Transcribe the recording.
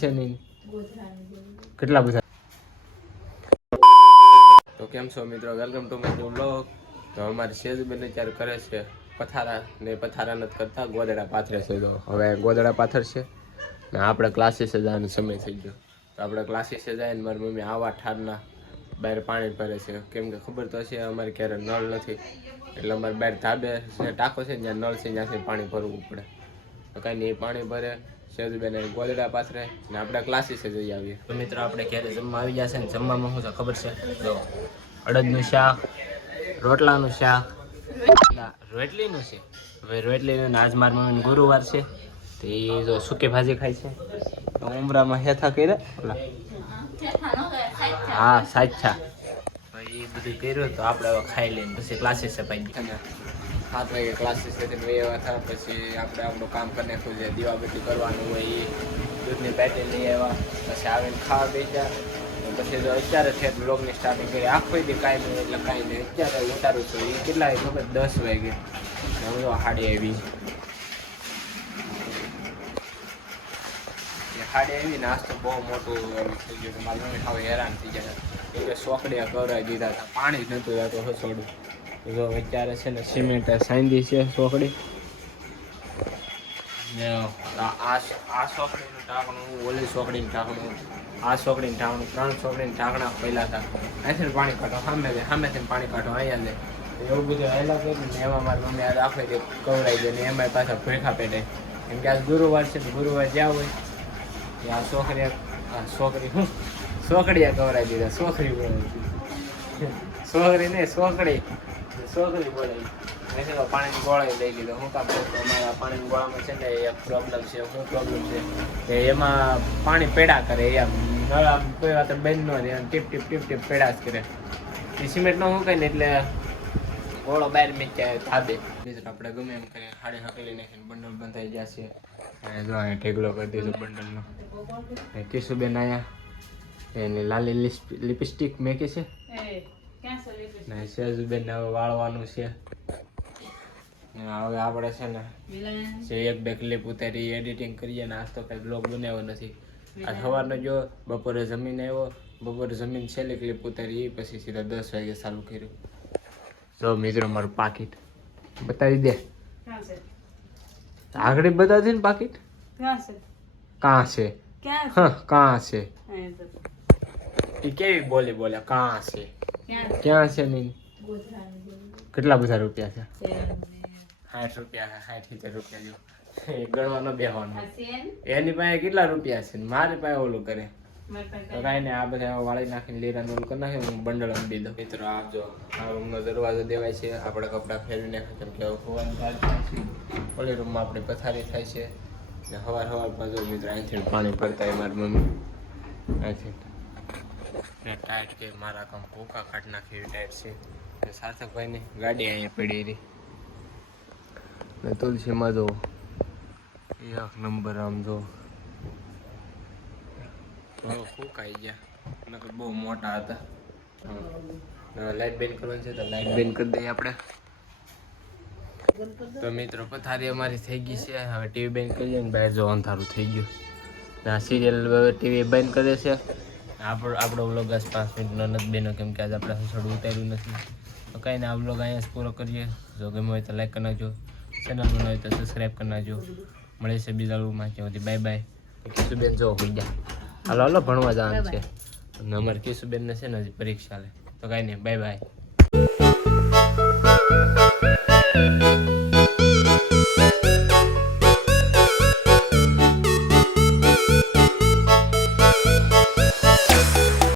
છે નહીં કેટલા બધા. તો કેમ છો મિત્રો, welcome to my new vlog. તો અમારી સેજબેન અત્યારે કરે છે પથારા ને પથારા નથી કરતા, ગોદડા પાથરે છે. તો હવે ગોદડા પાથર છે ને આપણે ક્લાસીસે જવાનો સમય થઈ ગયો. તો આપણે ક્લાસીસે જઈને મારી મમ્મી આવા ઠારના બહાર પાણી ભરે છે. કેમ કે ખબર તો છે અમારે ક્યારે નળ નથી, એટલે અમારે બહાર ધાબે જે ટાંકો છે જ્યાં નળ છે ત્યાંથી પાણી ભરવું પડે. તો કાંઈ નહીં, પાણી ભરે સેજબેન ગોદડા પાથરે ને આપણે ક્લાસીસે જઈ આવીએ. તો મિત્રો આપણે ક્યારે જમવા આવી જશે ને જમવામાં શું છે ખબર છે, જો અડદનું શાક, રોટલાનું શાક, રોટલીનું છે. હવે રોટલીનું આજ મારી મમ્મીને ગુરુવાર છે તો એ જો સૂકી ભાજી ખાય છે. ઉમરામાં હેથા કર્યા, હા સાચા, એ બધું કર્યું. તો આપણે હવે ખાઈ લઈને પછી ક્લાસીસ અપાઈ ગયા. 7 વાગે ક્લાસીસ વયા હતા. પછી આપણે આપણું કામ કરી નાખ્યું છે, દીવાબત્તી કરવાનું હોય એ દૂધની પેટી લઈ આવ્યા. પછી આવીને ખાવા દઈ ગયા. પછી તો અત્યારે છે બ્લોગની સ્ટાર્ટિંગ કરી, આખો દી કાંઈ નહીં એટલે કાંઈ નહીં. અત્યારે ઉતારું છું એ કેટલા ખબર 10 વાગે હું હાડી આવી. હાડી આવી નાસ્તો બહુ મોટું થઈ ગયું. મારી મમ્મી ખાવ હેરાન થઈ ગયા કેમ કે સોકડિયા કવરાઈ દીધા હતા, પાણી જ નહોતું જતું હસોડું. જો અત્યારે છે ને સિમેન્ટ સાંધી છે સોકડી ને આ સોકડીનું ઢાંકણું, ઓલી સોકડીનું ઢાંકણું, આ સોકડીનું ઢાંકણું, 3 સોકડીનું ઢાંકણા પહેલા હતા. અહીંથી પાણી કાઢો, સામેથી પાણી કાઢો, અહીંયા દે એવું બધું હેલા કર્યું ને એમાં મારી મમ્મી આ આખો દે કવરાઈ દે ને એમાં પાછા ભેખા પેટે. કેમ કે આજ ગુરુવાર છે ને ગુરુવાર જ્યાં હોય ત્યાં સોકડીયા કવરાઈ દીધા. સોકડી નહીં સોકડી બોલાવી. મેં તો પાણીની ગોળાઈ લઈ લીધો. શું કામ અમારા પાણીની ગોળામાં છે ને એક પ્રોબ્લેમ છે. શું પ્રોબ્લેમ છે કે એમાં પાણી પેડા કરે, એમ નળ આમ કોઈ વાત બંધ ન રહે, ટીપ ટીપ ટીપ ટીપ પેડા જ કરે. એ સિમેન્ટ ન મૂકાય ને એટલે ગોળો બહાર મીચાય ધાબે. મિત્રો આપણે ગમે એમ કરીને હાડી હકેલી નાખીને બંડલ બંધાઈ ગયા છે. અને જો અહીંયા ઢેગલો કરી દીધો બંડલનો. કિશુબેન અહીંયા એની લાલી લિપસ્ટિક મેકી છે ને સેજબેન હવે વાળવાનું છે. હવે આપણે છે ને જે 1-2 ક્લિપ ઉતારી એડિટિંગ કરીએ ને. આજ તો કંઈ બ્લોગ બનાવ્યો નથી. આજ સવારનો જો બપોરે જમીને આવ્યો, બપોરે જમીન છેલ્લી ક્લિપ ઉતારી પછી સીધા 10 વાગે ચાલુ કર્યું. જો મિત્રો મારું પાકીટ બતાવી દે, આગળ બતાવતી ને પાકીટ કાં છે, હા કાં છે. એ કેવી બોલી બોલે કાં છે, ક્યાં છે નહીં. કેટલા બધા રૂપિયા છે? 60 રૂપિયા, 60-70 રૂપિયા જો ગણવાનો બેહવાનો. એની પાસે કેટલા રૂપિયા છે, મારી પાસે ઓલું કરે તો કાંઈ નહીં. આ બધા વાળી નાખીને લીરાનું ઓલું કરી નાખે, હું બંડલ આપી દઉં. મિત્રો આપજો, આ રૂમનો દરવાજો દેવાય છે. આપણે કપડાં ફેરવી નાખે કેમ કે હોવાની થાય છે. ઓલી રૂમમાં આપણી પથારી થાય છે ને સવારમાં જો મિત્રો અહીંથી પાણી ભરતા હોય મારી મમ્મી અહીંથી ને ટાઈટ કે મારા કામ ભૂકા કાઢી નાખી એવી ટાઈટ છે. ને સાર્થકભાઈની ગાડી અહીંયા પડી રહી ને તુલસીમાં જો 1 નંબર આમ જો ફૂંકાઈ ગયા નકર બહુ મોટા હતા. લાઈટ બેન કરવાની છે તો લાઈટ બેન કરી દઈએ આપણે. તો મિત્રો પથારી અમારી થઈ ગઈ છે. હવે ટીવી બંધ કરીએ ને બહાર જો અંધારું થઈ ગયું. આ સિરિયલ ટીવી બંધ કરે છે. આપણો વ્લોગ આજ 5 મિનિટનો નથી બેનો કેમ કે આજે આપણે હસડું ઉતાર્યું નથી. તો કાંઈ નહીં, આ વ્લોગ અહીંયા જ પૂરો કરીએ. જો ગમે હોય તો લાઈક કરી નાખજો, ચેનલ બનાવી હોય તો સબસ્ક્રાઈબ કરી નાખજો. મળે છે બીજા વ્લોગમાં. ત્યાં સુધી બાય બાય. કિશુબેન જો હોઈ ગયા, હાલો ભણવા જવાનું છે અને અમારે કિશુબેનને છે ને હજી પરીક્ષા લે. તો કાંઈ નહીં, બાય બાય.